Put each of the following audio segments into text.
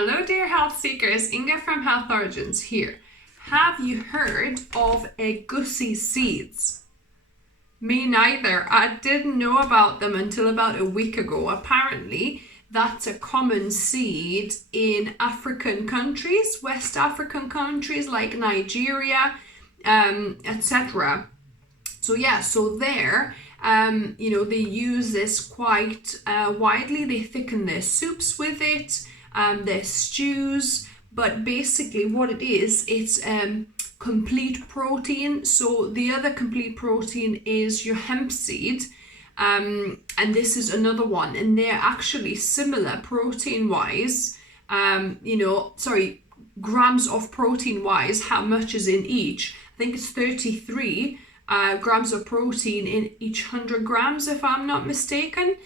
Hello dear health seekers, Inga from Health Origins here. Have you heard of Egusi Seeds? Me neither. I didn't know about them until about a week ago. Apparently, that's a common seed in African countries, West African countries like Nigeria, etc. So there, they use this quite widely. They thicken their soups with it, their stews. But basically what it is, it's complete protein. So the other complete protein is your hemp seed. And this is another one. And they're actually similar protein-wise. Grams of protein-wise, how much is in each? I think it's 33 grams of protein in each 100 grams, if I'm not mistaken.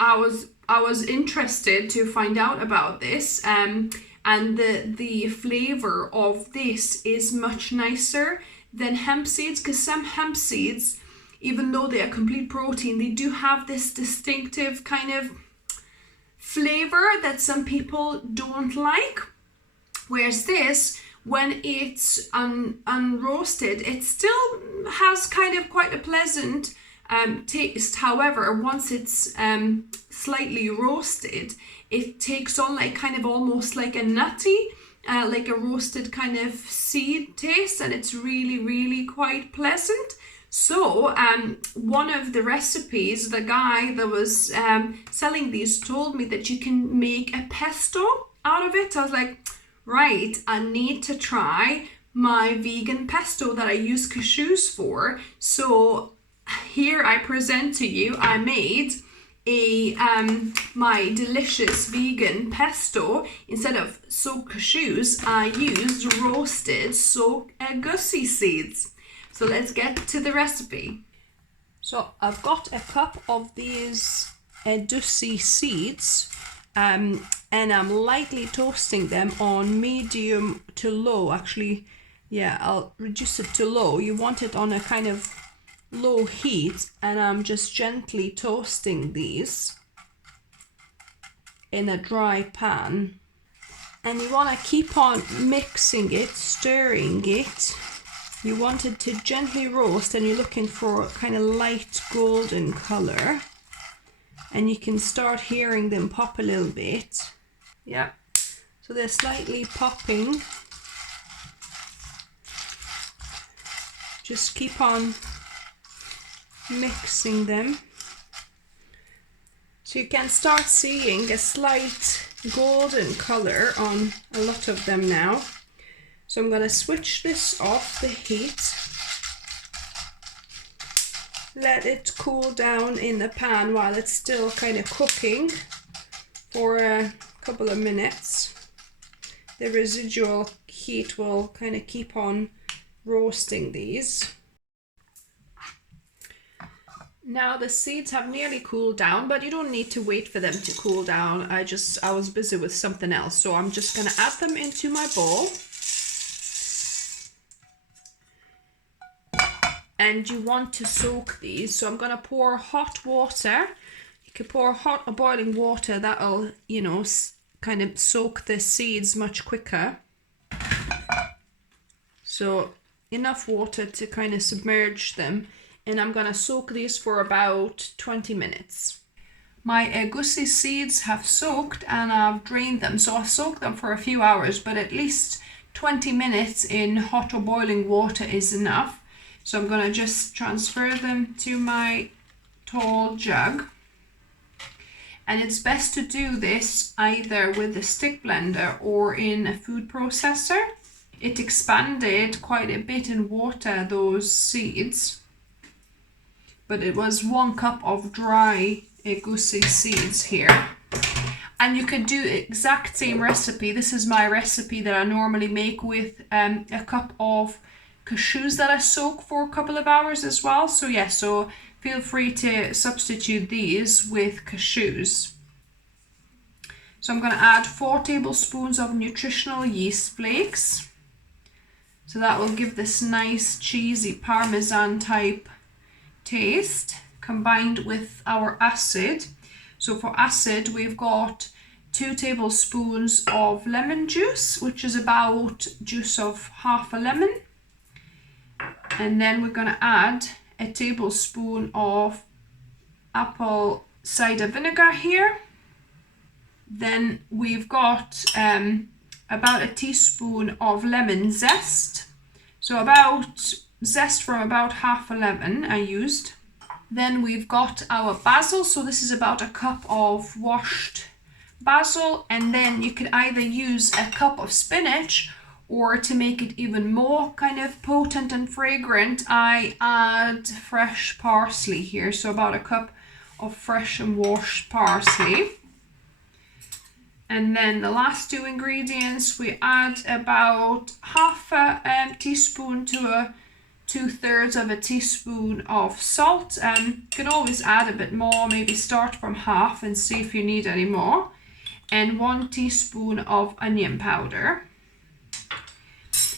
I was interested to find out about this, and the flavor of this is much nicer than hemp seeds, because some hemp seeds, even though they are complete protein, they do have this distinctive kind of flavor that some people don't like. Whereas this, when it's unroasted, it still has kind of quite a pleasant taste. However, once it's slightly roasted, it takes on like kind of almost like a nutty, like a roasted kind of seed taste, and it's really, really quite pleasant. So one of the recipes, the guy that was selling these told me that you can make a pesto out of it. I was like, right, I need to try my vegan pesto that I use cashews for. So here I present to you, I made my delicious vegan pesto. Instead of soaked cashews, I used roasted soaked Egusi seeds. So let's get to the recipe. So I've got a cup of these Egusi seeds, and I'm lightly toasting them on medium to low. Actually, yeah, I'll reduce it to low. You want it on a kind of low heat, and I'm just gently toasting these in a dry pan. And you want to keep on mixing it, stirring it. You want it to gently roast, and you're looking for kind of light golden color. And you can start hearing them pop a little bit. Yeah, so they're slightly popping. Just keep on mixing them. So you can start seeing a slight golden color on a lot of them now. So I'm going to switch this off the heat. Let it cool down in the pan while it's still kind of cooking for a couple of minutes. The residual heat will kind of keep on roasting these. Now the seeds have nearly cooled down, but you don't need to wait for them to cool down. I was busy with something else, so I'm just going to add them into my bowl. And you want to soak these, so I'm going to pour hot water. You can pour hot or boiling water. That'll, kind of soak the seeds much quicker. So enough water to kind of submerge them. And I'm going to soak these for about 20 minutes. My Egusi seeds have soaked and I've drained them. So I'll soak them for a few hours, but at least 20 minutes in hot or boiling water is enough. So I'm going to just transfer them to my tall jug. And it's best to do this either with a stick blender or in a food processor. It expanded quite a bit in water, those seeds. But it was 1 cup of dry Egusi seeds here. And you could do the exact same recipe. This is my recipe that I normally make with a cup of cashews that I soak for a couple of hours as well. So feel free to substitute these with cashews. So I'm going to add 4 tablespoons of nutritional yeast flakes. So that will give this nice cheesy Parmesan type taste, combined with our acid. So for acid, we've got 2 tablespoons of lemon juice, which is about juice of half a lemon. And then we're going to add a tablespoon of apple cider vinegar here. Then we've got about a teaspoon of lemon zest. So about zest from about half a lemon I used. Then we've got our basil. So this is about a cup of washed basil. And then you could either use a cup of spinach, or to make it even more kind of potent and fragrant, I add fresh parsley here. So about a cup of fresh and washed parsley. And then the last 2 ingredients, we add about half a teaspoon to 2/3 of a teaspoon of salt. You can always add a bit more, maybe start from half and see if you need any more. And 1 teaspoon of onion powder.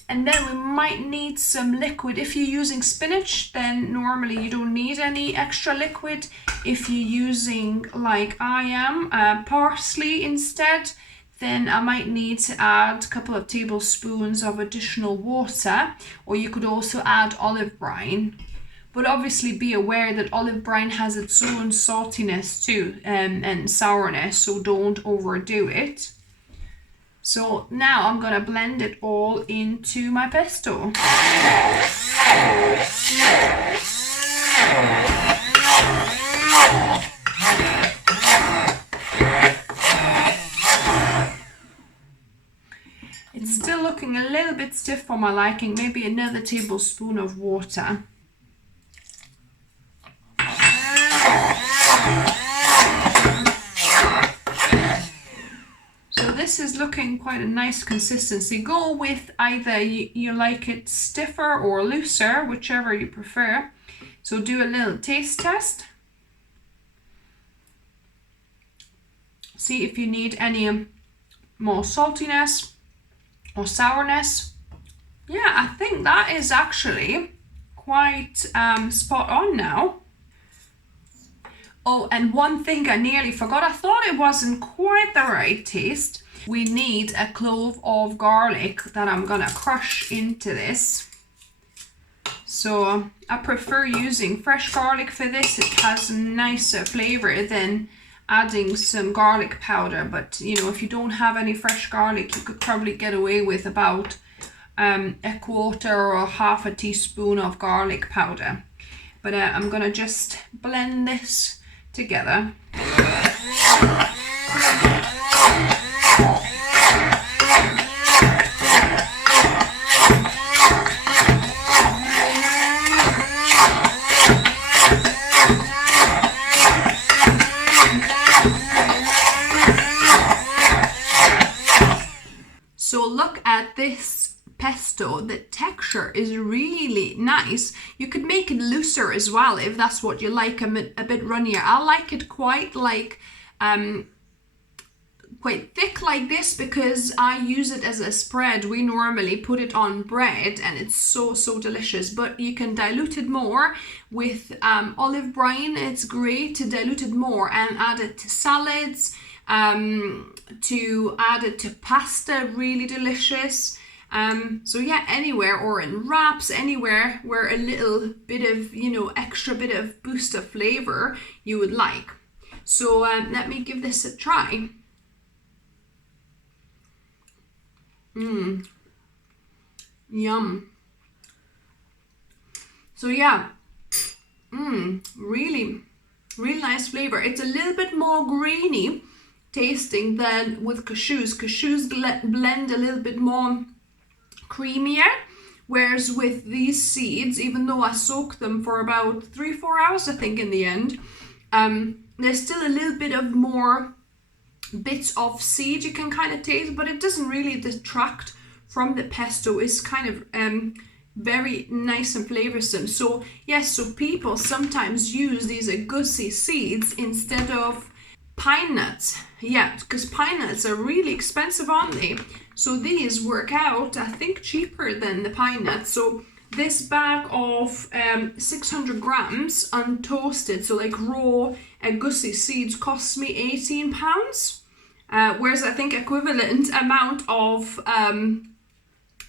And then we might need some liquid. If you're using spinach, then normally you don't need any extra liquid. If you're using, like I am, parsley instead, then I might need to add a couple of tablespoons of additional water, or you could also add olive brine. But obviously be aware that olive brine has its own saltiness too, and sourness, so don't overdo it. So now I'm going to blend it all into my pesto. It's still looking a little bit stiff for my liking, maybe another tablespoon of water. This is looking quite a nice consistency. Go with either you like it stiffer or looser, whichever you prefer. So do a little taste test. See if you need any more saltiness or sourness. Yeah, I think that is actually quite spot on now. Oh, and one thing I nearly forgot. I thought it wasn't quite the right taste. We need a clove of garlic that I'm gonna crush into this. So I prefer using fresh garlic for this. It has a nicer flavor than adding some garlic powder. But you know, if you don't have any fresh garlic, you could probably get away with about a quarter or half a teaspoon of garlic powder. But I'm gonna just blend this together. So look at this pesto. The texture is really nice. You could make it looser as well if that's what you like, a bit runnier. I like it quite like quite thick like this because I use it as a spread. We normally put it on bread and it's so delicious, but you can dilute it more with olive brine. It's great to dilute it more and add it to salads, to add it to pasta, really delicious. So yeah, anywhere, or in wraps, anywhere where a little bit of, you know, extra bit of boost of flavor you would like. So let me give this a try. Yum. So yeah, really nice flavor. It's a little bit more grainy tasting than with cashews. Cashews blend a little bit more creamier, whereas with these seeds, even though I soaked them for about 3-4 hours, I think in the end, there's still a little bit of more bits of seed you can kind of taste, but it doesn't really detract from the pesto. It's kind of very nice and flavorsome. So yes, so people sometimes use these Egusi seeds instead of pine nuts. Yeah, because pine nuts are really expensive, aren't they? So these work out, I think, cheaper than the pine nuts. So this bag of 600 grams untoasted, so like raw Egusi seeds, cost me £18. Whereas I think equivalent amount of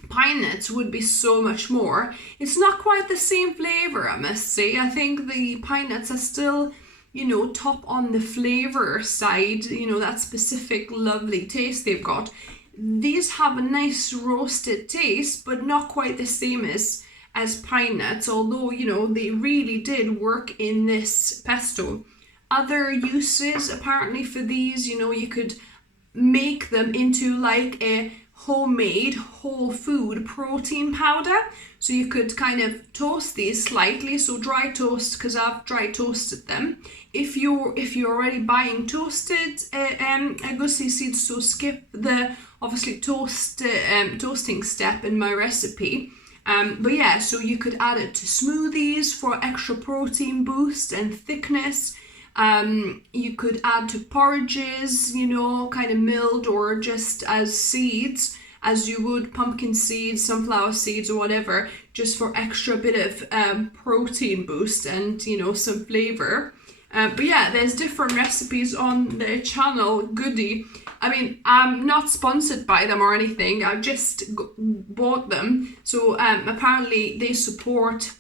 pine nuts would be so much more. It's not quite the same flavour, I must say. I think the pine nuts are still, you know, top on the flavour side, you know, that specific lovely taste they've got. These have a nice roasted taste, but not quite the same as pine nuts, although, you know, they really did work in this pesto. Other uses apparently for these, you know, you could make them into like a homemade whole food protein powder. So you could kind of toast these slightly, so dry toast, because I've dry toasted them. If you're already buying toasted Egusi seeds, so skip the obviously toasting step in my recipe. But yeah, so you could add it to smoothies for extra protein boost and thickness. You could add to porridges, you know, kind of milled or just as seeds, as you would pumpkin seeds, sunflower seeds or whatever, just for extra bit of protein boost and, you know, some flavour. But yeah, there's different recipes on the channel, goodie. I mean, I'm not sponsored by them or anything, I just bought them. So apparently they support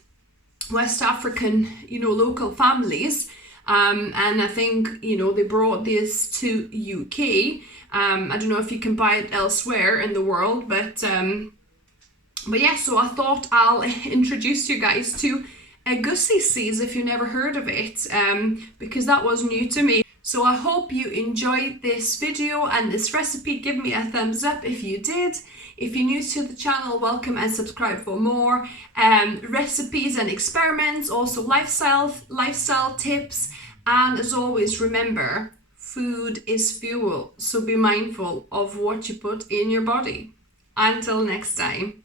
West African, you know, local families. And I think, you know, they brought this to UK. I don't know if you can buy it elsewhere in the world, but yeah, so I thought I'll introduce you guys to Egusi seeds if you never heard of it, because that was new to me. So I hope you enjoyed this video and this recipe. Give me a thumbs up if you did. If you're new to the channel, welcome and subscribe for more recipes and experiments, also lifestyle tips. And as always, remember, food is fuel, so be mindful of what you put in your body. Until next time.